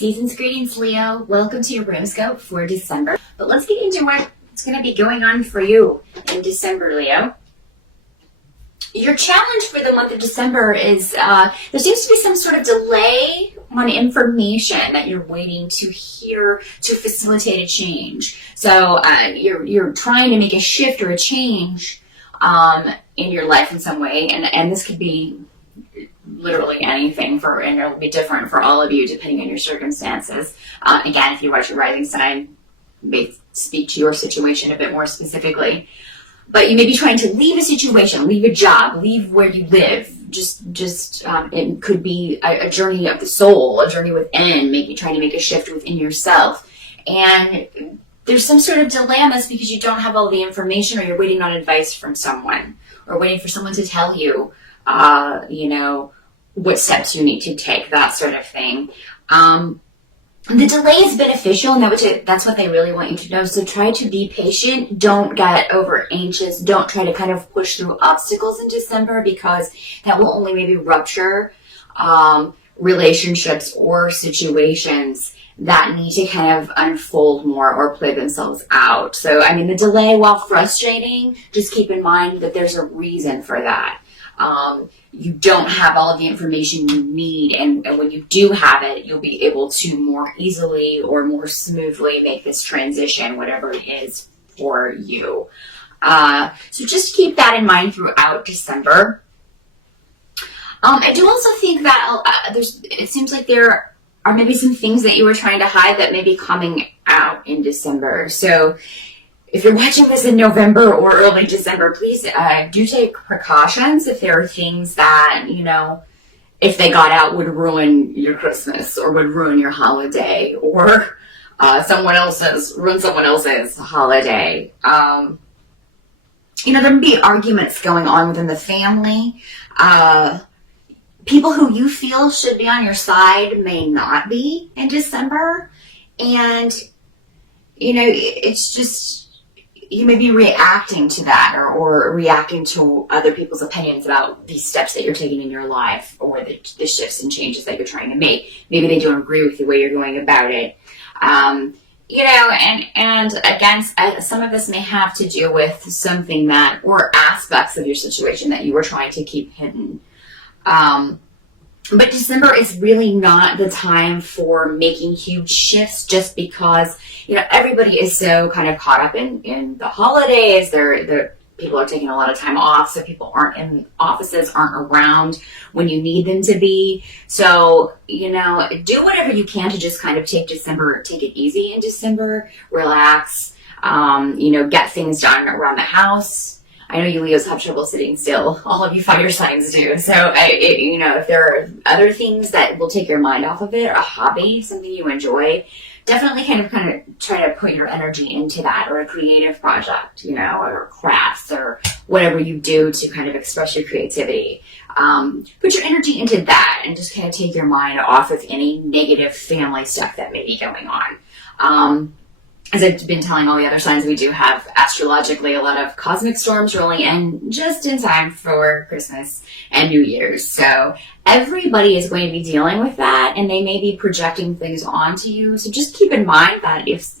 Season's greetings, Leo. Welcome to your Bromscope for December. But let's get into what's going to be going on for you in December, Leo. Your challenge for the month of December is there seems to be some sort of delay on information that you're waiting to hear to facilitate a change. So you're trying to make a shift or a change in your life in some way, and this could be literally anything and it'll be different for all of you depending on your circumstances. Again, if you watch your rising sign, may speak to your situation a bit more specifically. But you may be trying to leave a situation, leave a job, leave where you live. It could be a journey of the soul, a journey within, maybe trying to make a shift within yourself. And there's some sort of delay on this because you don't have all the information, or you're waiting on advice from someone, or waiting for someone to tell you, what steps you need to take, that sort of thing. The delay is beneficial, and that's what they really want you to know. So try to be patient. Don't get over anxious. Don't try to kind of push through obstacles in December, because that will only maybe rupture relationships or situations that need to kind of unfold more or play themselves out. So, the delay, while frustrating, just keep in mind that there's a reason for that. You don't have all of the information you need, and when you do have it, you'll be able to more easily or more smoothly make this transition, whatever it is for you. So just keep that in mind throughout December. I do also think that it seems like there are maybe some things that you were trying to hide that may be coming out in December. So if you're watching this in November or early December, please do take precautions if there are things that, if they got out, would ruin your Christmas or would ruin your holiday, or ruin someone else's holiday. There may be arguments going on within the family. People who you feel should be on your side may not be in December. And, it's just, you may be reacting to that or reacting to other people's opinions about these steps that you're taking in your life, or the shifts and changes that you're trying to make. Maybe they don't agree with the way you're going about it. And again, some of this may have to do with something or aspects of your situation that you were trying to keep hidden. But December is really not the time for making huge shifts, just because, everybody is so kind of caught up in the holidays. People are taking a lot of time off, so people aren't in offices, aren't around when you need them to be. So, do whatever you can to just kind of take it easy in December, relax, get things done around the house. I know you Leos have trouble sitting still. All of you fire signs do. So, if there are other things that will take your mind off of it, a hobby, something you enjoy, definitely kind of try to put your energy into that, or a creative project, or crafts, or whatever you do to kind of express your creativity. Put your energy into that and just kind of take your mind off of any negative family stuff that may be going on. As I've been telling all the other signs, we do have astrologically a lot of cosmic storms rolling in just in time for Christmas and New Year's. So everybody is going to be dealing with that, and they may be projecting things onto you. So just keep in mind that if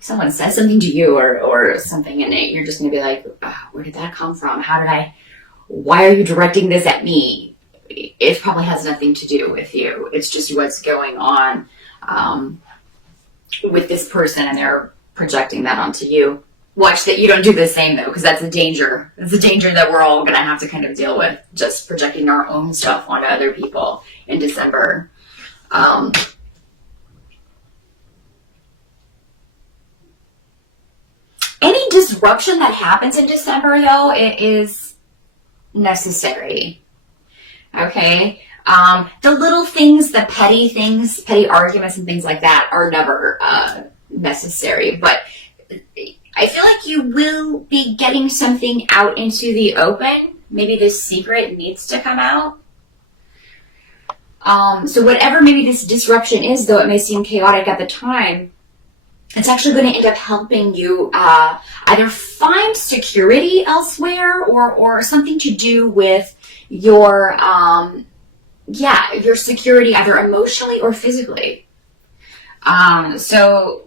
someone says something to you or something in it, you're just going to be like, oh, where did that come from? Why are you directing this at me? It probably has nothing to do with you. It's just what's going on with this person, and they're projecting that onto you. Watch that you don't do the same, though, because that's a danger. It's a danger that we're all going to have to kind of deal with, just projecting our own stuff onto other people in December. Any disruption that happens in December, though, it is necessary. Okay? The little things, the petty arguments and things like that are never necessary. But I feel like you will be getting something out into the open. Maybe this secret needs to come out. So whatever maybe this disruption is, though it may seem chaotic at the time, it's actually going to end up helping you either find security elsewhere, or something to do with your yeah, your security, either emotionally or physically. So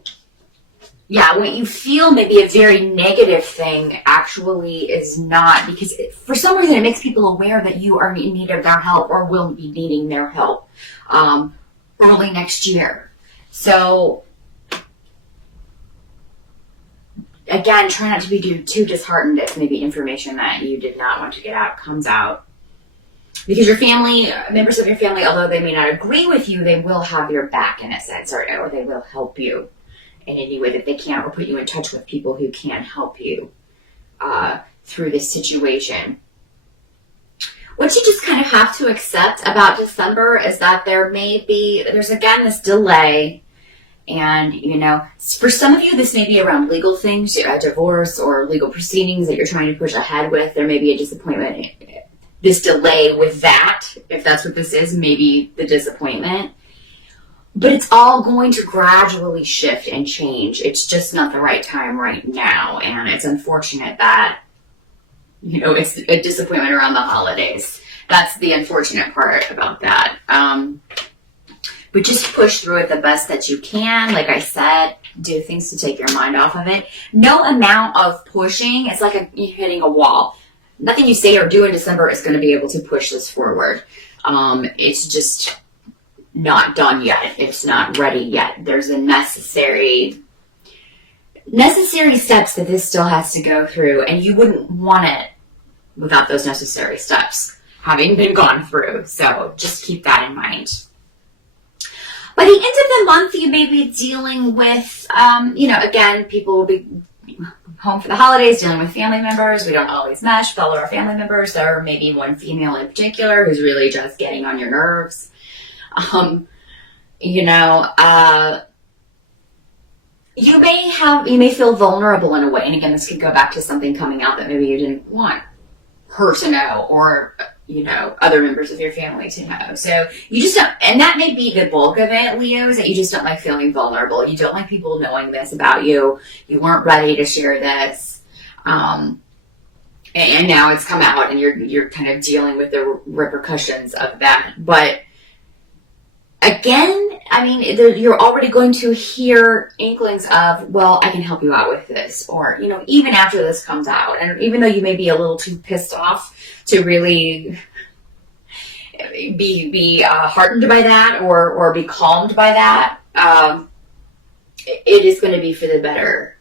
yeah, what you feel may be a very negative thing actually is not, because for some reason it makes people aware that you are in need of their help or will be needing their help early next year. So again, try not to be too disheartened if maybe information that you did not want to get out comes out. Because your family, members of your family, although they may not agree with you, they will have your back in a sense, or they will help you in any way that they can, or put you in touch with people who can help you through this situation. What you just kind of have to accept about December is that there's again this delay. And, for some of you, this may be around legal things, a divorce or legal proceedings that you're trying to push ahead with. There may be a disappointment, this delay with that, if that's what this is, maybe the disappointment. But it's all going to gradually shift and change. It's just not the right time right now. And it's unfortunate that, it's a disappointment around the holidays. That's the unfortunate part about that. But just push through it the best that you can. Like I said, do things to take your mind off of it. No amount of pushing, it's like you're hitting a wall. Nothing you say or do in December is going to be able to push this forward. It's just not done yet. It's not ready yet. There's a necessary steps that this still has to go through, and you wouldn't want it without those necessary steps having been gone through. So just keep that in mind. By the end of the month, you may be dealing with, again, people will be home for the holidays, dealing with family members. We don't always mesh with all of our family members. There may be one female in particular who's really just getting on your nerves. You may feel vulnerable in a way. And again, this could go back to something coming out that maybe you didn't want her to know, or, other members of your family to know. So you just don't, and that may be the bulk of it, Leo, is that you just don't like feeling vulnerable. You don't like people knowing this about you. You weren't ready to share this. And now it's come out and you're kind of dealing with the repercussions of that. But again, you're already going to hear inklings of, well, I can help you out with this. Or, even after this comes out, and even though you may be a little too pissed off to really be heartened by that or be calmed by that, it is going to be for the better.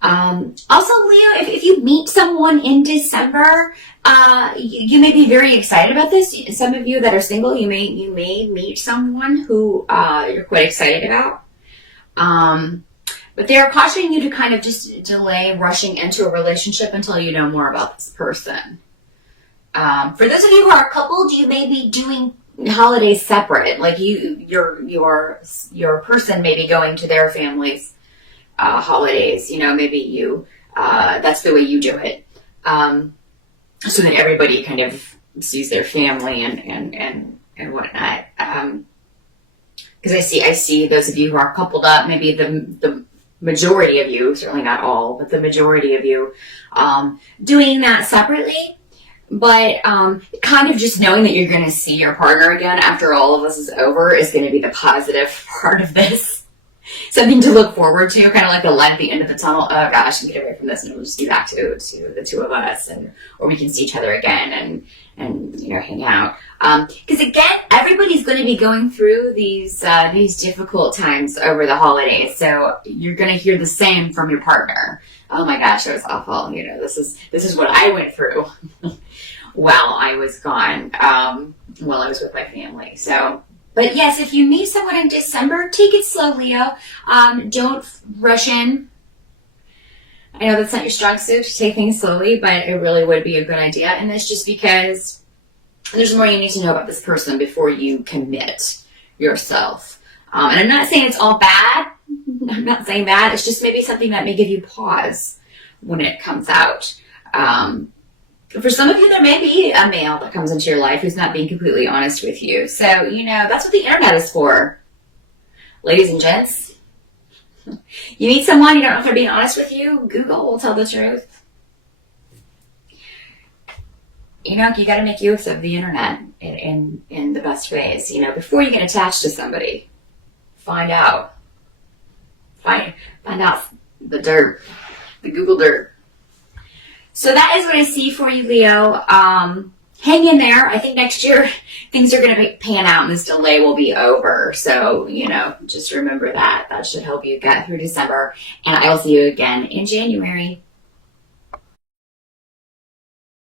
Also, Leo, if you meet someone in December, you may be very excited about this. Some of you that are single, you may meet someone who you're quite excited about. But they're cautioning you to kind of just delay rushing into a relationship until you know more about this person. For those of you who are coupled, you may be doing holidays separate. Like your person may be going to their family's holidays. Maybe you that's the way you do it, so that everybody kind of sees their family and whatnot. Because I see those of you who are coupled up, maybe the majority of you, certainly not all, but the majority of you, doing that separately. But kind of just knowing that you're going to see your partner again after all of this is over is going to be the positive part of this. Something to look forward to, kind of like the light at the end of the tunnel. Oh gosh, we get away from this and we'll just be back to the two of us, or we can see each other again and hang out. Because again, everybody's going to be going through these difficult times over the holidays, so you're going to hear the same from your partner. Oh my gosh, it was awful. This is what I went through while I was gone, while I was with my family. So. But yes, if you meet someone in December, take it slow, Leo. Don't rush in. I know that's not your strong suit to take things slowly, but it really would be a good idea. And that's just because there's more you need to know about this person before you commit yourself. And I'm not saying it's all bad. I'm not saying that. It's just maybe something that may give you pause when it comes out. For some of you, there may be a male that comes into your life who's not being completely honest with you. So, that's what the internet is for. Ladies and gents, you meet someone, you don't know if they're being honest with you, Google will tell the truth. you got to make use of the internet in the best ways. Before you get attached to somebody, find out the dirt, the Google dirt. So that is what I see for you, Leo. Hang in there. I think next year things are going to pan out and this delay will be over. So, just remember that. That should help you get through December. And I will see you again in January.